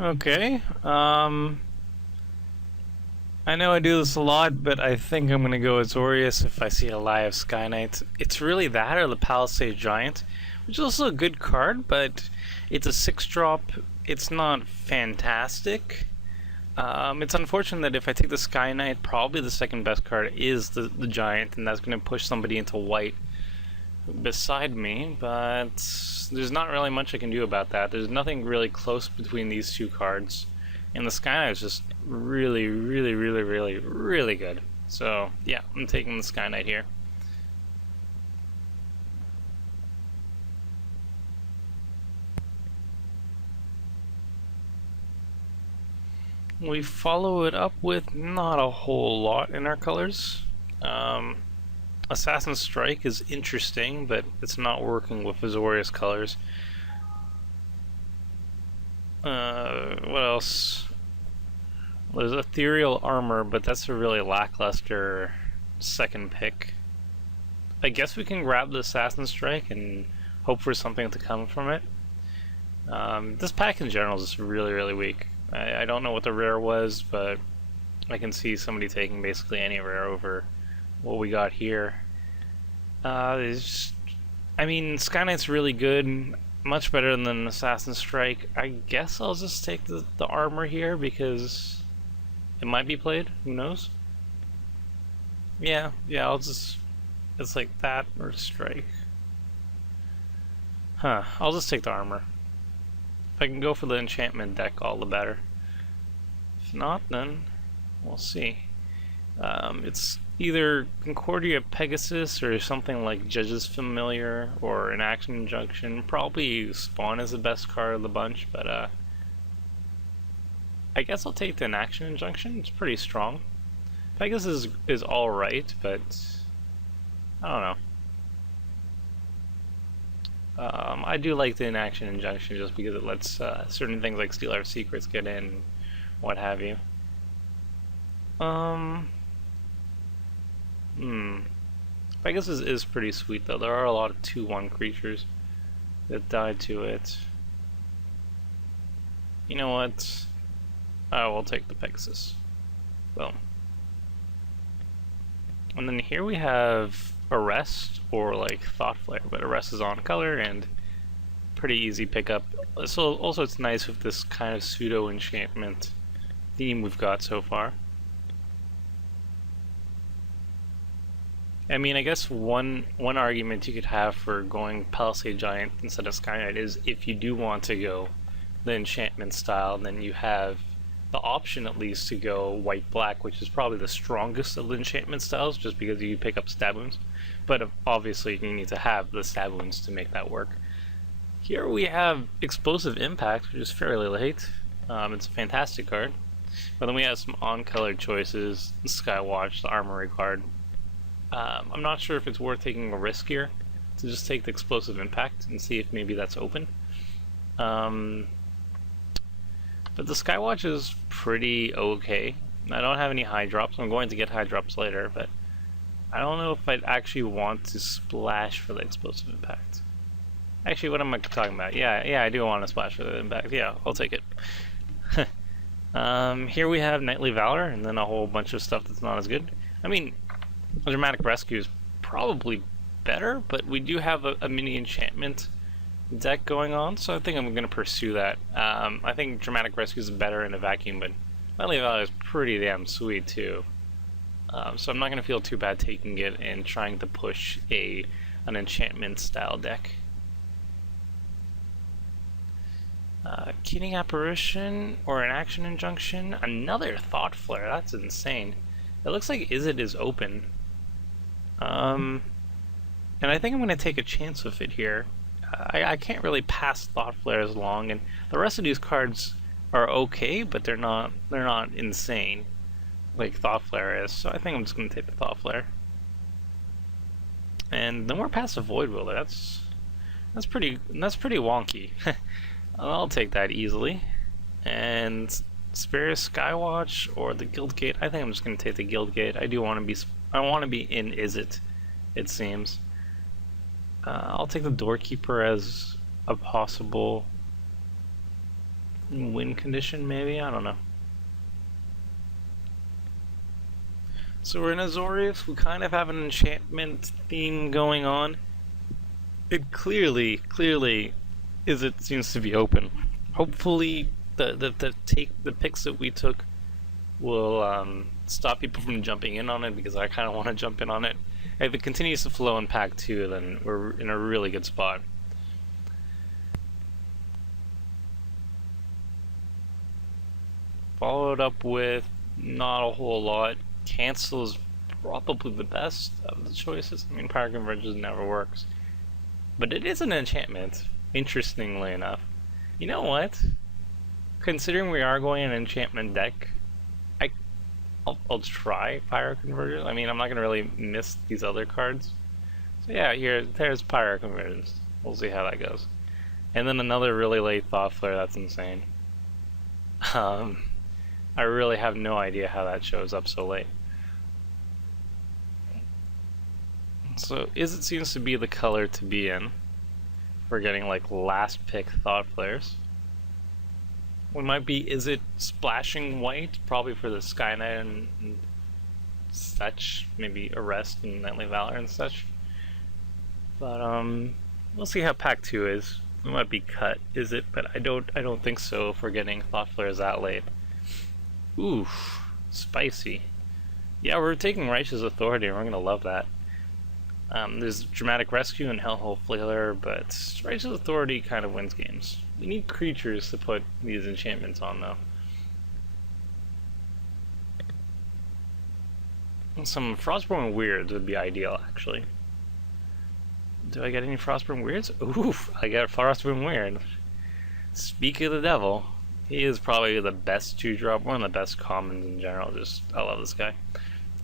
Okay. I know I do this a lot, but I think I'm gonna go Azorius if I see a live Sky Knight. It's really that or the Palisade Giant, which is also a good card, but it's a 6-drop. It's not fantastic. It's unfortunate that if I take the Sky Knight, probably the second best card is the Giant, and that's going to push somebody into white beside me, but there's not really much I can do about that. There's nothing really close between these two cards, and the Sky Knight is just really, really, really, really, really good. So, yeah, I'm taking the Sky Knight here. We follow it up with not a whole lot in our colors. Assassin's Strike is interesting, but it's not working with Azorius colors. What else? There's Ethereal Armor, but that's a really lackluster second pick. I guess we can grab the Assassin's Strike and hope for something to come from it. This pack in general is just really, really weak. I don't know what the rare was, but I can see somebody taking basically any rare over what we got here. I mean, Sky Knight's really good, much better than Assassin's Strike. I guess I'll just take the armor here because it might be played. Who knows? Yeah, I'll just... It's like that or Strike. I'll just take the armor. If I can go for the enchantment deck, all the better. If not, then we'll see. It's either Concordia Pegasus or something like Judge's Familiar or an Action Injunction. Probably Spawn is the best card of the bunch, but I guess I'll take the Action Injunction. It's pretty strong. Pegasus is alright, but I don't know. I do like the Inaction Injunction just because it lets certain things like Steal Our Secrets get in, what have you. Pegasus is pretty sweet though. There are a lot of 2/1 creatures that die to it. You know what? I will take the Pegasus. Boom. And then here we have Arrest or like Thoughtflare, but Arrest is on color and pretty easy pickup. So also it's nice with this kind of pseudo enchantment theme we've got so far. I mean, I guess one argument you could have for going Palisade Giant instead of Sky Knight is if you do want to go the enchantment style, then you have the option at least to go white-black, which is probably the strongest of the enchantment styles, just because you pick up stab wounds. But obviously you need to have the stab wounds to make that work. Here we have Explosive Impact, which is fairly late. It's a fantastic card. But then we have some on-colored choices, Skywatch, the Armory card. I'm not sure if it's worth taking a risk here to just take the Explosive Impact and see if maybe that's open. But the Skywatch is pretty okay. I don't have any high drops. I'm going to get high drops later, but I don't know if I'd actually want to splash for the Explosive Impact. Actually, what am I talking about? Yeah, I do want to splash for the Impact. Yeah, I'll take it. Here we have Knightly Valor, and then a whole bunch of stuff that's not as good. I mean, Dramatic Rescue is probably better, but we do have a mini enchantment deck going on, so I think I'm going to pursue that. I think Dramatic Rescue is better in a vacuum, but Knightly Valor is pretty damn sweet too. So I'm not going to feel too bad taking it and trying to push an enchantment style deck. Keening Apparition or an Action Injunction. Another Thoughtflare. That's insane. It looks like Izzet is open. And I think I'm going to take a chance with it here. I can't really pass Thoughtflare as long, and the rest of these cards are okay, but they're not insane like Thoughtflare is. So I think I'm just going to take the Thoughtflare. And then we're past the Void Wheeler. That's pretty wonky. I'll take that easily. And Spirit Skywatch or the Guildgate. I think I'm just going to take the Guildgate. I want to be in Izzet, it seems. I'll take the Doorkeeper as a possible win condition, maybe? I don't know. So we're in Azorius. We kind of have an enchantment theme going on. It clearly seems to be open. Hopefully, the picks that we took will stop people from jumping in on it, because I kind of want to jump in on it. If it continues to flow in Pack 2, then we're in a really good spot. Followed up with not a whole lot. Cancel is probably the best of the choices. I mean, Pyroconvergence never works. But it is an enchantment, interestingly enough. You know what? Considering we are going an enchantment deck, I'll try Pyroconvergence. I mean, I'm not going to really miss these other cards. So yeah, there's Pyroconvergence. We'll see how that goes. And then another really late Thoughtflare, that's insane. I really have no idea how that shows up so late. So it seems to be the color to be in. We're getting like last pick Thoughtflares. We might be, is it splashing white? Probably for the Skynet and such. Maybe Arrest and Nightly Valor and such. But we'll see how Pack 2 is. We might be cut, is it? But I don't think so if we're getting Thoughtflares that late. Oof, spicy. Yeah, we're taking Righteous Authority and we're gonna love that. There's Dramatic Rescue and Hellhole Flailer, but Righteous Authority kind of wins games. We need creatures to put these enchantments on, though. Some Frostborn Weirds would be ideal, actually. Do I get any Frostborn Weirds? Oof, I got a Frostborn Weird. Speak of the devil. He is probably the best 2-drop, one of the best commons in general. I love this guy.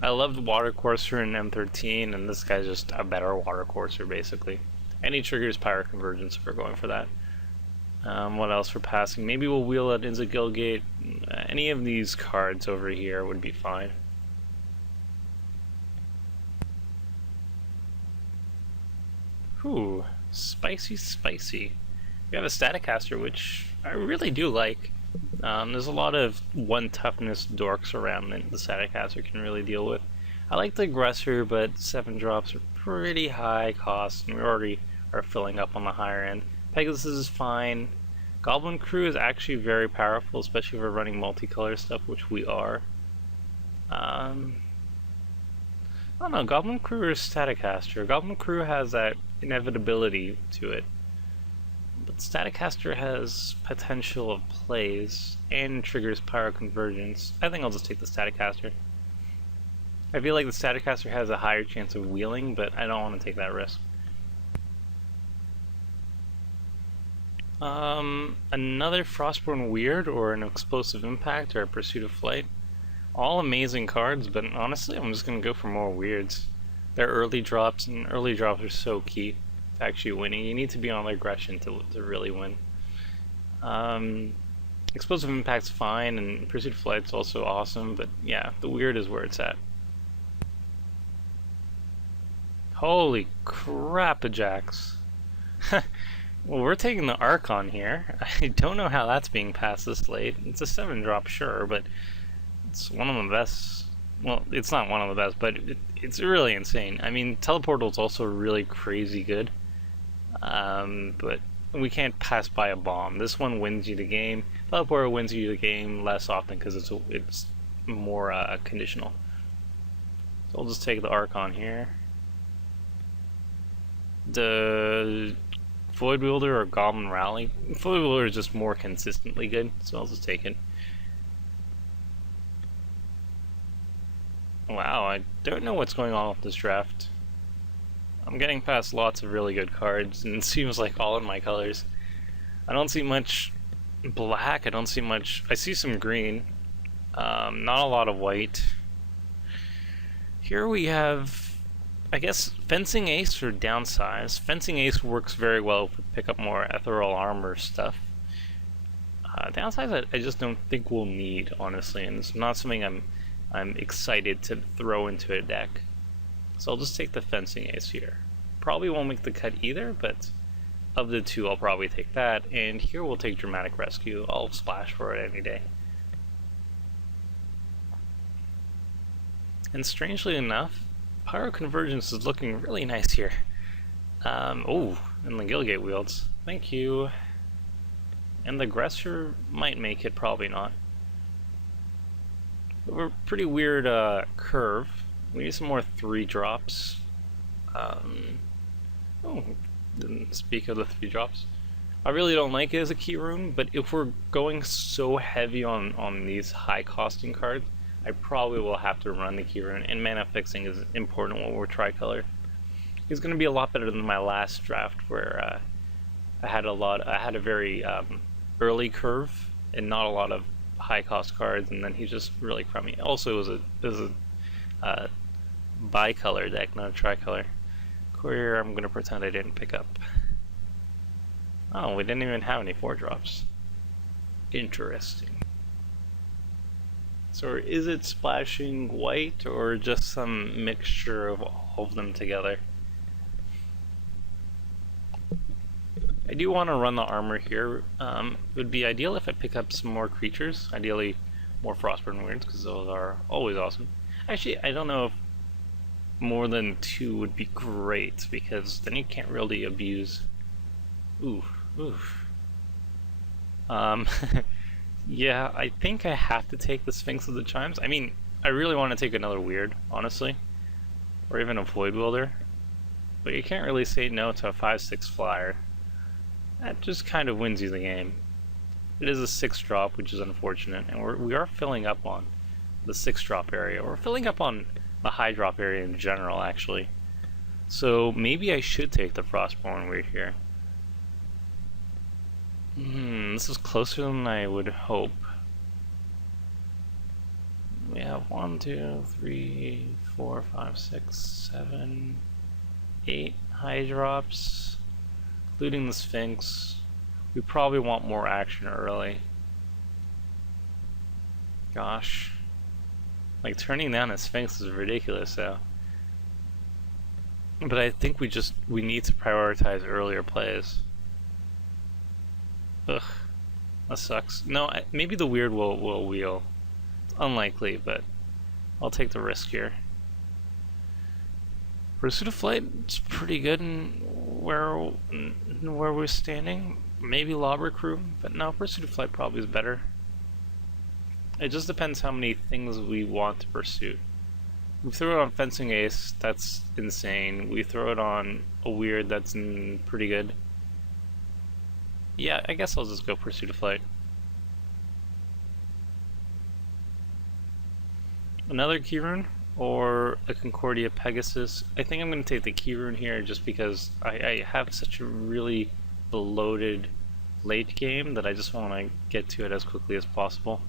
I loved Water Courser in M13, and this guy's just a better Water Courser, basically. And he triggers Pyroconvergence if we're going for that. What else for passing? Maybe we'll wheel at Inza Gilgate. Any of these cards over here would be fine. Ooh, spicy, spicy. We have a Staticaster, which I really do like. There's a lot of 1 toughness dorks around that the Staticaster can really deal with. I like the Aggressor, but 7 drops are pretty high cost, and we already are filling up on the higher end. Pegasus is fine. Goblin Crew is actually very powerful, especially if we're running multicolor stuff, which we are. I don't know, Goblin Crew or Staticaster? Goblin Crew has that inevitability to it. But Staticaster has potential of plays and triggers Pyroconvergence. I think I'll just take the Staticaster. I feel like the Staticaster has a higher chance of wheeling, but I don't want to take that risk. Another Frostborn Weird or an Explosive Impact or a Pursuit of Flight. All amazing cards, but honestly I'm just going to go for more weirds. They're early drops, and early drops are so key to actually winning. You need to be on aggression to really win. Explosive Impact's fine, and Pursuit of Flight's also awesome, but yeah, the weird is where it's at. Holy crap, Ajax. Well, we're taking the Archon here. I don't know how that's being passed this late. It's a 7-drop, sure, but it's one of the best. Well, it's not one of the best, but it's really insane. I mean, Teleportal's also really crazy good, but we can't pass by a bomb. This one wins you the game. Teleportal wins you the game less often because it's more conditional. So I'll just take the Archon here. The Void Wielder or Goblin Rally. Void Wielder is just more consistently good, so I'll just take it. Wow, I don't know what's going on with this draft. I'm getting past lots of really good cards, and it seems like all in my colors. I don't see much black, I don't see much... I see some green. Not a lot of white. Here we have... I guess Fencing Ace or Downsize. Fencing Ace works very well if we pick up more Ethereal Armor stuff. Downsize I just don't think we'll need, honestly, and it's not something I'm excited to throw into a deck. So I'll just take the Fencing Ace here. Probably won't make the cut either, but of the two, I'll probably take that, and here we'll take Dramatic Rescue. I'll splash for it any day. And strangely enough, Pyroconvergence is looking really nice here. Oh, and the Gilgate Wields. Thank you. And the Aggressor might make it, probably not. But we're pretty weird curve. We need some more 3-drops. Oh, didn't speak of the 3-drops. I really don't like it as a key rune, but if we're going so heavy on these high-costing cards, I probably will have to run the key rune, and mana fixing is important when we're tricolor. It's going to be a lot better than my last draft, where I had a very early curve and not a lot of high-cost cards, and then he's just really crummy. Also, it was a bicolor deck, not a tricolor. Courier, I'm going to pretend I didn't pick up. Oh, we didn't even have any 4-drops. Interesting. So is it splashing white, or just some mixture of all of them together? I do want to run the armor here. It would be ideal if I pick up some more creatures, ideally more Frostburn Weirds, because those are always awesome. Actually, I don't know if more than 2 would be great, because then you can't really abuse. Yeah, I think I have to take the Sphinx of the Chimes. I mean, I really want to take another weird, honestly, or even a Void Wielder, but you can't really say no to a 5/6 flyer. That just kind of wins you the game. It is a 6-drop, which is unfortunate, and we are filling up on the 6-drop area. We're filling up on the high drop area in general, actually. So maybe I should take the Frostborn Weird here. This is closer than I would hope. We have 1, 2, 3, 4, 5, 6, 7, 8 high drops, including the Sphinx. We probably want more action early. Gosh. Like, turning down a Sphinx is ridiculous, though. But I think we need to prioritize earlier plays. Ugh. That sucks. No, maybe the weird will wheel. It's unlikely, but I'll take the risk here. Pursuit of Flight is pretty good in where we're standing. Maybe Lobber Crew, but no, Pursuit of Flight probably is better. It just depends how many things we want to pursue. We throw it on Fencing Ace, that's insane. We throw it on a weird, that's pretty good. Yeah, I guess I'll just go Pursuit of Flight. Another key rune, or a Concordia Pegasus. I think I'm going to take the key rune here just because I have such a really bloated late game that I just want to get to it as quickly as possible.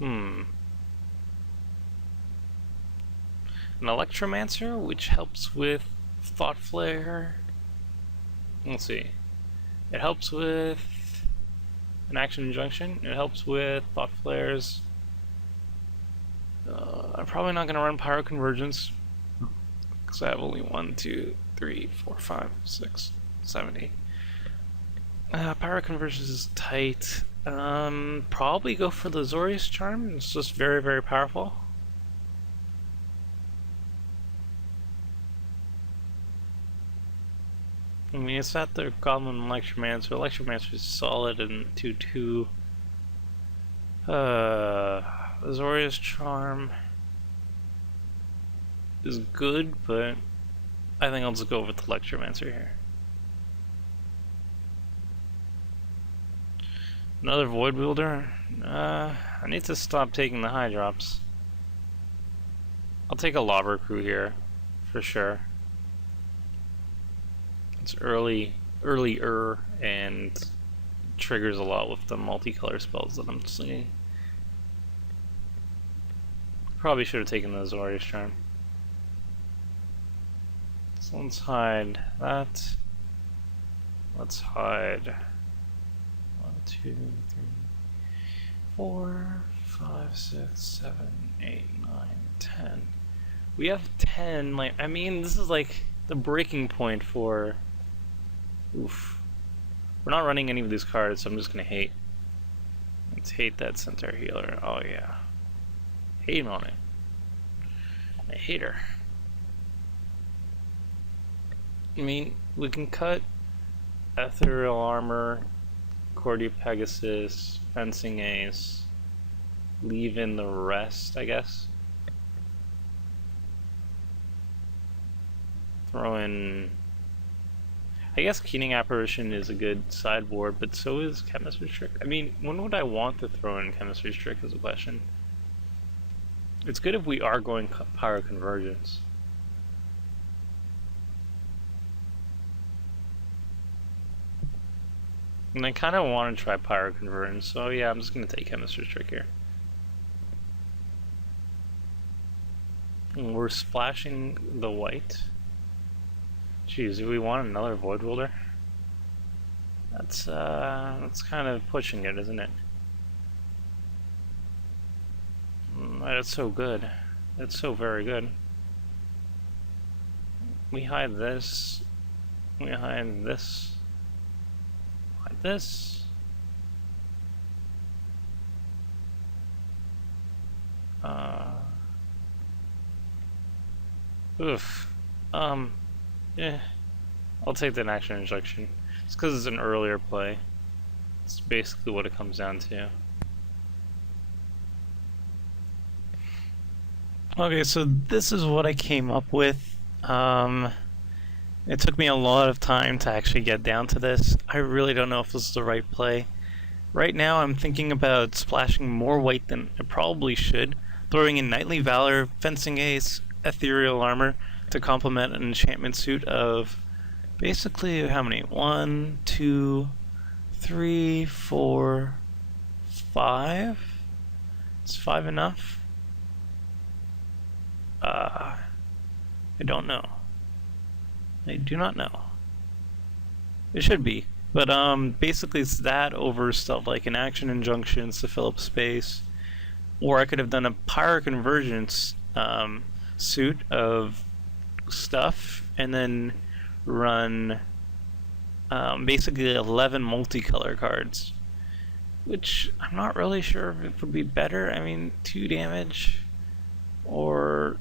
An Electromancer, which helps with Thoughtflare. Let's see. It helps with an Action Injunction. It helps with Thoughtflares. I'm probably not going to run Pyroconvergence because I have only 1, 2, 3, 4, 5, 6, 7, 8. Pyroconvergence is tight. Probably go for the Azorius Charm. It's just very, very powerful. I mean, it's not the Goblin Electromancer. Electromancer is solid and 2/2. Azorius Charm is good, but I think I'll just go with the Electromancer here. Another Void Wielder. I need to stop taking the high drops. I'll take a Lobber Crew here, for sure. It's earlier, and triggers a lot with the multicolor spells that I'm seeing. Probably should have taken the Azorius Charm. So let's hide that. Let's hide 1, 2, 3, 4, 5, 6, 7, 8, 9, 10. We have 10. Like, I mean, this is like the breaking point for... Oof. We're not running any of these cards, so I'm just gonna hate. Let's hate that Centaur Healer. Oh yeah. Hate on it. I hate her. I mean, we can cut Ethereal Armor, Cordy Pegasus, Fencing Ace, leave in the rest, I guess. Throw in... I guess Keening Apparition is a good sideboard, but so is Chemistry Trick. I mean, when would I want to throw in Chemistry Trick is a question. It's good if we are going Pyroconvergence. And I kind of want to try Pyroconvergence, so yeah, I'm just going to take Chemistry Trick here. And we're splashing the white. Jeez, do we want another Void Welder? That's kind of pushing it, isn't it? That's so good. That's so very good. We hide this. We hide this. Hide this. Oof. Yeah. I'll take the Action Injection. It's because it's an earlier play. It's basically what it comes down to. Okay, so this is what I came up with. It took me a lot of time to actually get down to this. I really don't know if this is the right play. Right now I'm thinking about splashing more white than I probably should, throwing in Knightly Valor, Fencing Ace, Ethereal Armor to complement an enchantment suit of basically how many? 1, 2, 3, 4, 5? Is 5 enough? I don't know. I do not know. It should be. But basically it's that over stuff like an Action Injunctions to fill up space. Or I could have done a Pyroconvergence suit of stuff and then run basically 11 multicolor cards. Which I'm not really sure if it would be better. I mean, 2 damage. Or...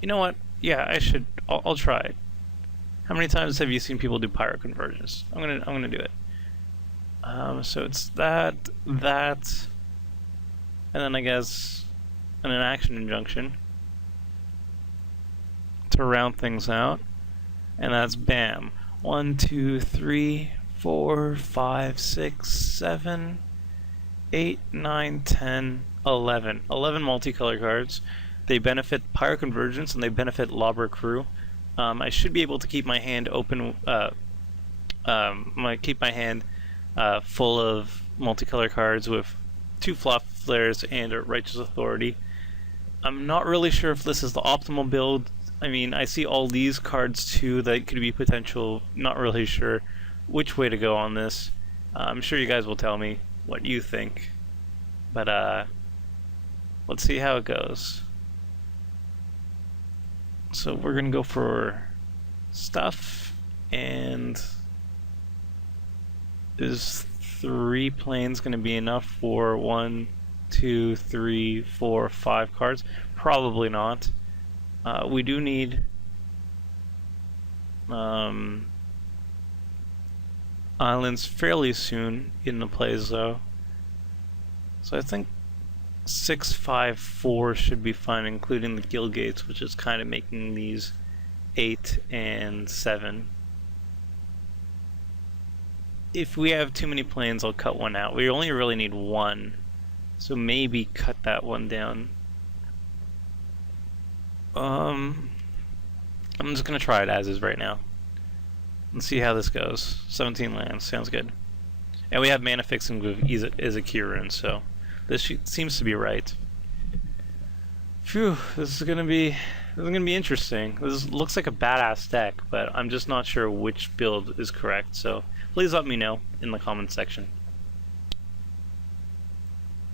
You know what? Yeah, I should. I'll try it. How many times have you seen people do Pyroconvergence? I'm gonna do it. So it's that, and then I guess an Action Injunction to round things out, and that's bam. 1, 2, 3, 4, 5, 6, 7, 8, 9, 10, 11. 11 multicolor cards. They benefit Pyroconvergence and they benefit Lobber Crew. I should be able to keep my hand open. Keep my hand full of multicolor cards with 2 Thoughtflares and a Righteous Authority. I'm not really sure if this is the optimal build. I mean, I see all these cards too that could be potential. Not really sure which way to go on this. I'm sure you guys will tell me what you think. But let's see how it goes. So we're gonna go for stuff, and is 3 planes gonna be enough for 1, 2, 3, 4, 5 cards? Probably not. We do need islands fairly soon in the plays though. So I think 6, 5, 4 should be fine, including the guild gates, which is kind of making these 8 and 7. If we have too many planes, I'll cut one out. We only really need 1, so maybe cut that one down. I'm just gonna try it as is right now and see how this goes. 17 lands, sounds good. And we have mana fixing with Izakir rune, so this seems to be right. Phew, this is gonna be interesting. This looks like a badass deck, but I'm just not sure which build is correct, so please let me know in the comments section.